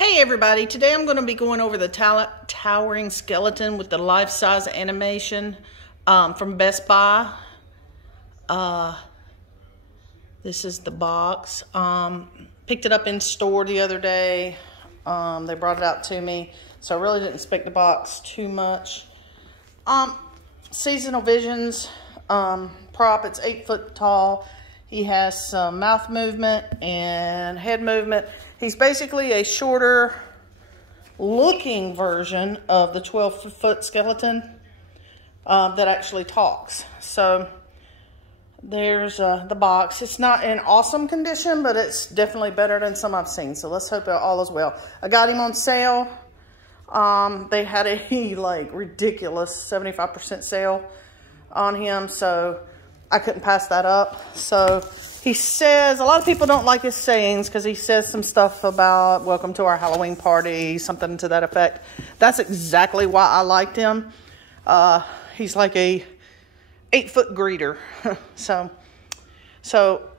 Hey everybody, today I'm going to be going over the towering skeleton with the life-size animation from Best Buy. This is the box. Picked it up in store the other day. They brought it out to me, so I really didn't inspect the box too much. Seasonal Visions prop. It's 8 foot tall. He has some mouth movement and head movement. He's basically a shorter looking version of the 12-foot skeleton that actually talks. So there's the box. It's not in awesome condition, but it's definitely better than some I've seen. So let's hope all is well. I got him on sale. They had a like ridiculous 75% sale on him, so I couldn't pass that up. So he says, a lot of people don't like his sayings because he says some stuff about welcome to our Halloween party, something to that effect. That's exactly why I liked him. He's like a 8-foot greeter. so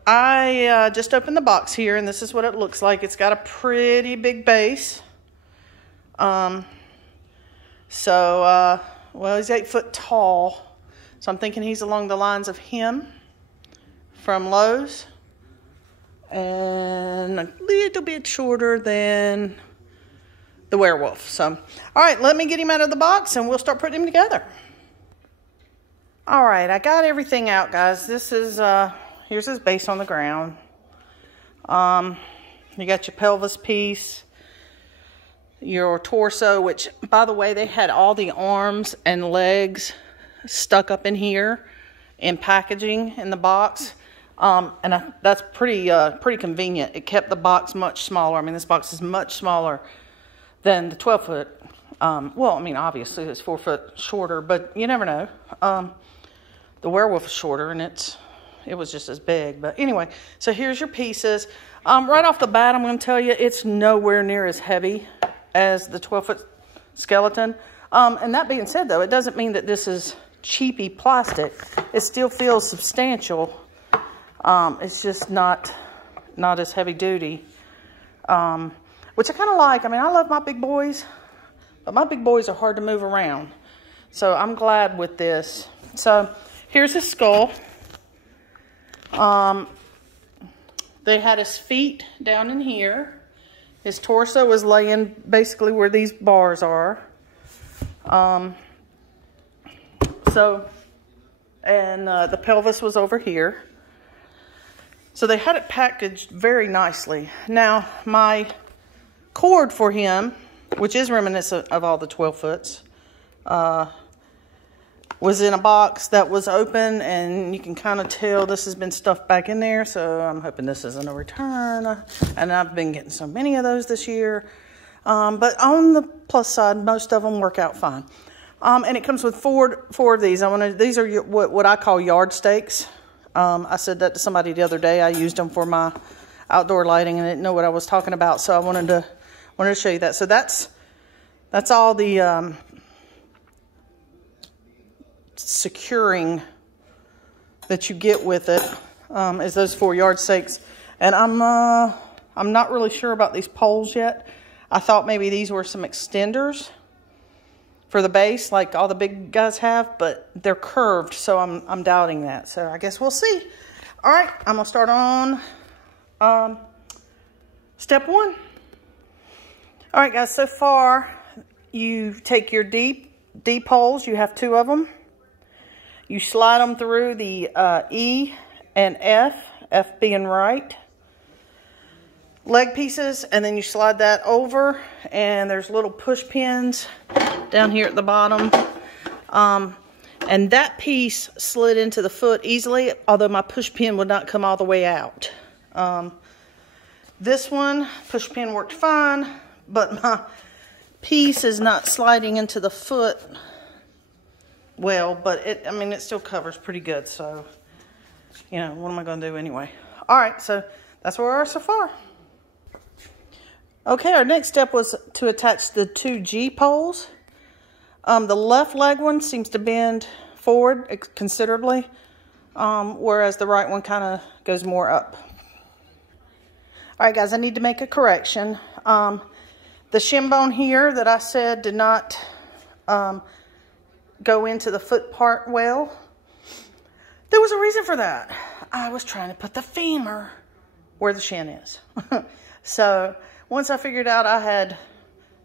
I just opened the box here, and this is what it looks like. It's got a pretty big base. Well, he's 8 foot tall. So I'm thinking he's along the lines of him from Lowe's, and a little bit shorter than the werewolf. So, all right, let me get him out of the box and we'll start putting him together. All right, I got everything out, guys. This is, here's his base on the ground. You got your pelvis piece, your torso, which, by the way, they had all the arms and legs stuck up in here in packaging in the box, that's pretty convenient. It kept the box much smaller. I mean, this box is much smaller than the 12-foot. Well, I mean, obviously it's 4 foot shorter, but you never know. The werewolf is shorter, and it was just as big. But anyway, so here's your pieces. Right off the bat, I'm going to tell you it's nowhere near as heavy as the 12-foot skeleton. And that being said, though, it doesn't mean that this is cheapy plastic. It still feels substantial. It's just not as heavy duty, which I kind of like. I mean, I love my big boys, but my big boys are hard to move around. So I'm glad with this. So here's his skull. They had his feet down in here. His torso was laying basically where these bars are. The pelvis was over here. So they had it packaged very nicely. Now, my cord for him, which is reminiscent of all the 12-foots, was in a box that was open, and you can kind of tell this has been stuffed back in there, so I'm hoping this isn't a return. And I've been getting so many of those this year. But on the plus side, most of them work out fine. And it comes with four of these. These are what I call yard stakes. I said that to somebody the other day. I used them for my outdoor lighting and didn't know what I was talking about, so I wanted to show you that. So that's all the securing that you get with it, is those 4 yard stakes. And I'm not really sure about these poles yet. I thought maybe these were some extenders for the base, like all the big guys have, but they're curved, so I'm doubting that. So I guess we'll see. All right, I'm gonna start on step 1. All right, guys. So far, you take your deep holes. You have 2 of them. You slide them through the E and F being right leg pieces, and then you slide that over, and there's little push pins down here at the bottom, and that piece slid into the foot easily, although my push pin would not come all the way out. This one, push pin worked fine, but my piece is not sliding into the foot well, but it still covers pretty good, so you know, what am I going to do anyway? All right, so that's where we are so far. Okay, our next step was to attach the 2 G poles. The left leg one seems to bend forward considerably, whereas the right one kind of goes more up. All right, guys, I need to make a correction. The shin bone here that I said did not go into the foot part well, there was a reason for that. I was trying to put the femur where the shin is. So once I figured out I had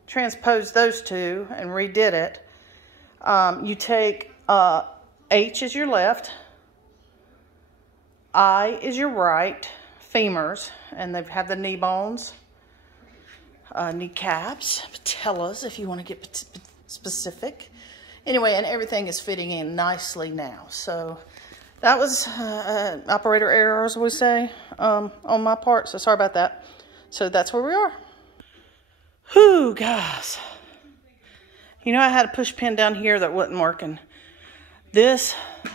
transposed those two and redid it, you take H is your left, I is your right, femurs, and they have the knee bones, kneecaps, patellas if you want to get specific. Anyway, and everything is fitting in nicely now. So that was operator error, as we say, on my part. So sorry about that. So that's where we are. Whew, guys. You know, I had a push pin down here that wasn't working. This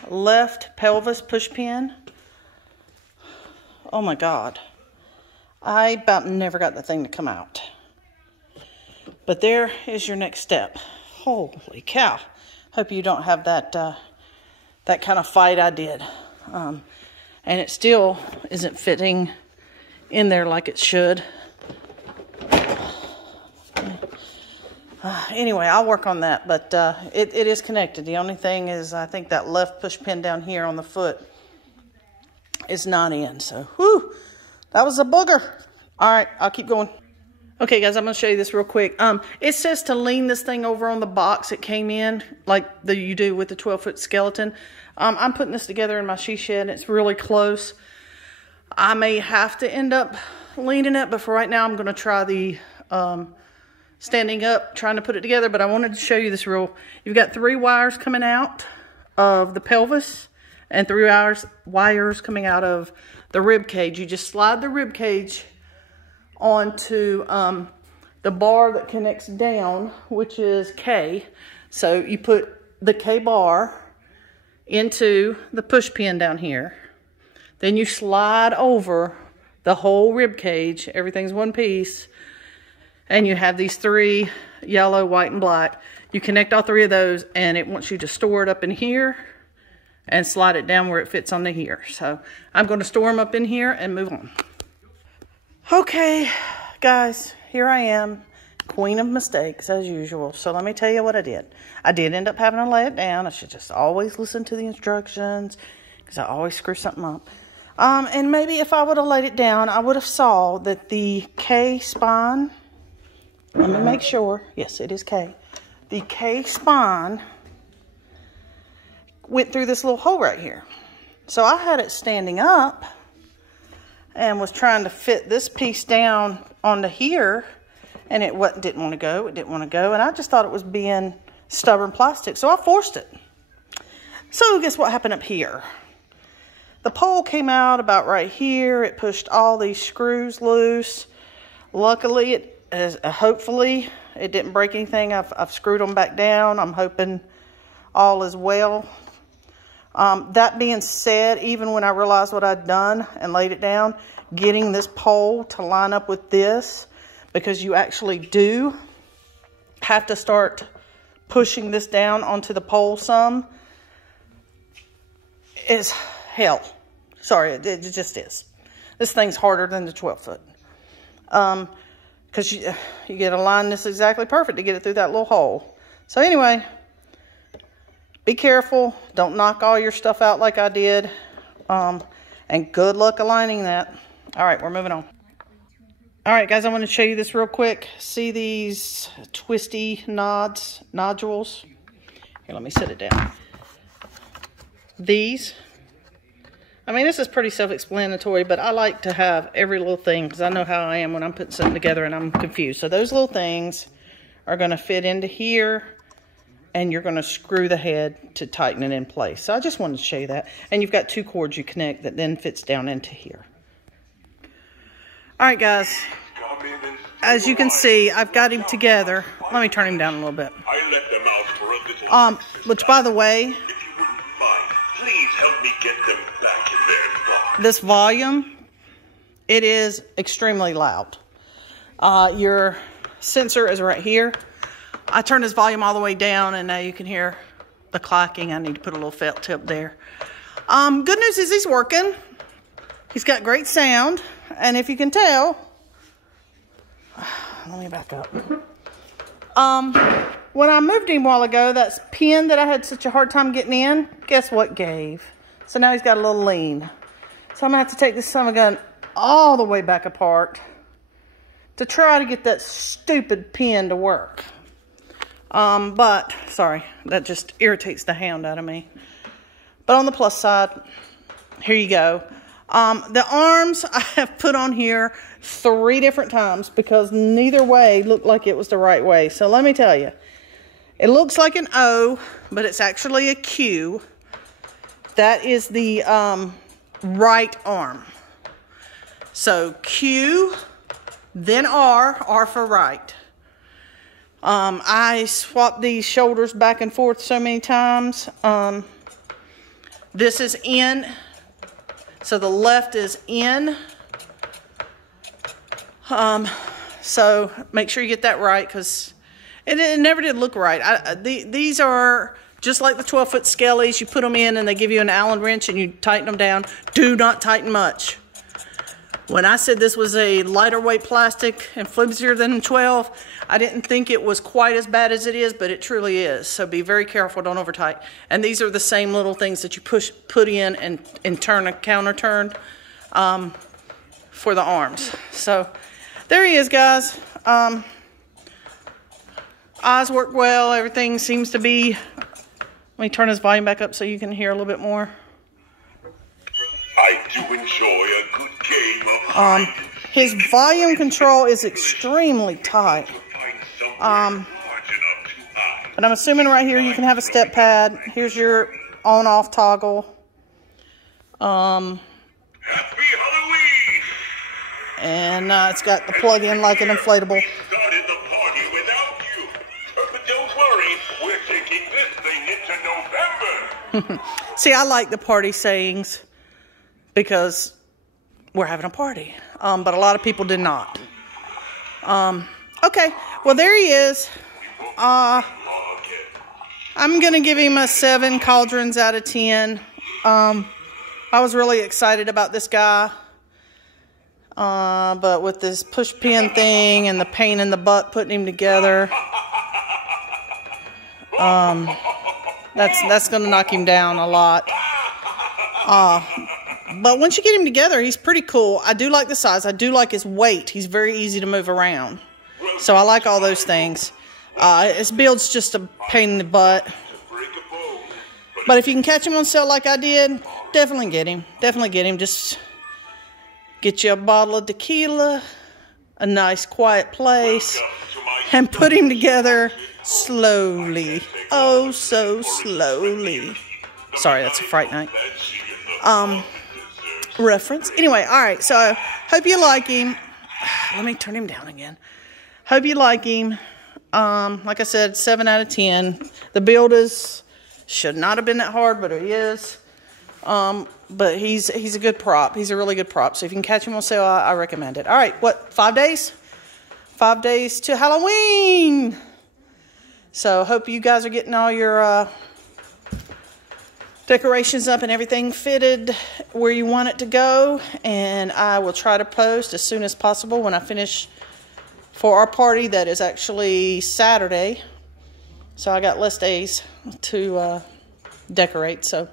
left pelvis push pin, oh my God. I about never got the thing to come out. But there is your next step. Holy cow. Hope you don't have that that kind of fight I did. And it still isn't fitting in there like it should. Anyway, I'll work on that, but it is connected. The only thing is I think that left push pin down here on the foot is not in. So, whew, that was a booger. All right, I'll keep going. Okay, guys, I'm going to show you this real quick. It says to lean this thing over on the box it came in, like you do with the 12-foot skeleton. I'm putting this together in my she shed. It's really close. I may have to end up leaning it, but for right now, I'm going to try the standing up, trying to put it together. But I wanted to show you this you've got 3 wires coming out of the pelvis and 3 wires coming out of the rib cage. You just slide the rib cage onto the bar that connects down, which is K. So you put the K bar into the push pin down here. Then you slide over the whole rib cage. Everything's one piece. And you have these 3, yellow, white, and black. You connect all 3 of those, and it wants you to store it up in here and slide it down where it fits onto here. So I'm going to store them up in here and move on. Okay, guys, here I am, queen of mistakes as usual. So let me tell you what I did. I did end up having to lay it down. I should just always listen to the instructions because I always screw something up. And maybe if I would have laid it down, I would have saw that the K spine, let me make sure, yes, it is K. The K spine went through this little hole right here. So I had it standing up and was trying to fit this piece down onto here, and it didn't want to go. It didn't want to go, and I just thought it was being stubborn plastic, so I forced it. So guess what happened up here? The pole came out about right here. It pushed all these screws loose. Luckily, hopefully, it didn't break anything. I've screwed them back down. I'm hoping all is well. That being said, even when I realized what I'd done and laid it down, getting this pole to line up with this, because you actually do have to start pushing this down onto the pole some, is hell. Sorry, it just is. This thing's harder than the 12-foot. Because you get to line this exactly perfect to get it through that little hole. So anyway, be careful. Don't knock all your stuff out like I did. And good luck aligning that. All right, we're moving on. All right, guys, I want to show you this real quick. See these twisty nodules? Here, let me set it down. These. I mean, this is pretty self-explanatory, but I like to have every little thing because I know how I am when I'm putting something together and I'm confused. So those little things are going to fit into here, and you're going to screw the head to tighten it in place. So I just wanted to show you that. And you've got 2 cords you connect that then fits down into here. All right, guys. As you can see, I've got him together. Let me turn him down a little bit. I let them out for a little. Which, by the way, if you wouldn't mind, please help me get them back in their box. This volume, it is extremely loud. Your sensor is right here. I turned this volume all the way down, and now you can hear the clacking. I need to put a little felt tip there. Good news is he's working. He's got great sound, and if you can tell, let me back up. When I moved him a while ago, that pin that I had such a hard time getting in, guess what gave? So now he's got a little lean. So I'm going to have to take this son of a gun all the way back apart to try to get that stupid pin to work. But, sorry, that just irritates the hound out of me. But on the plus side, here you go. The arms I have put on here 3 different times because neither way looked like it was the right way. So let me tell you, it looks like an O, but it's actually a Q. That is the right arm. So Q, then R for right. I swapped these shoulders back and forth so many times. This is in. So the left is in. So make sure you get that right because it never did look right. These are just like the 12-foot skellies. You put them in and they give you an Allen wrench and you tighten them down. Do not tighten much. When I said this was a lighter weight plastic and flimsier than 12, I didn't think it was quite as bad as it is, but it truly is. So be very careful, don't over tight. And these are the same little things that you put in and turn a counter turn for the arms. So there he is, guys. Eyes work well. Everything seems to be. Let me turn his volume back up so you can hear a little bit more. I do enjoy a good game of hide and seek. His volume control is extremely tight. But I'm assuming right here you can have a step pad. Here's your on-off toggle. Happy Halloween! And it's got the plug-in like an inflatable. Started the party without you. But don't worry, we're taking this thing into November. See, I like the party sayings because we're having a party. But a lot of people did not. Okay, well there he is. I'm going to give him a 7 cauldrons out of 10. I was really excited about this guy. But with this push pin thing and the pain in the butt putting him together, that's going to knock him down a lot. But once you get him together, he's pretty cool. I do like the size. I do like his weight. He's very easy to move around. So I like all those things. His build's just a pain in the butt. But if you can catch him on sale like I did, definitely get him. Definitely get him. Just get you a bottle of tequila, a nice quiet place, and put him together slowly. Oh, so slowly. Sorry, that's a Fright Night reference. Anyway, all right. So hope you like him. Let me turn him down again. Hope you like him. Like I said, 7 out of 10. The build should not have been that hard, but it is. But he's a good prop. He's a really good prop. So if you can catch him on sale, I recommend it. All right, what, 5 days? 5 days to Halloween. So hope you guys are getting all your decorations up and everything fitted where you want it to go. And I will try to post as soon as possible when I finish for our party that is actually Saturday. So I got less days to decorate. So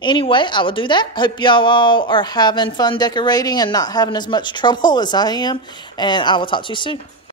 anyway, I will do that. Hope y'all all are having fun decorating and not having as much trouble as I am. And I will talk to you soon.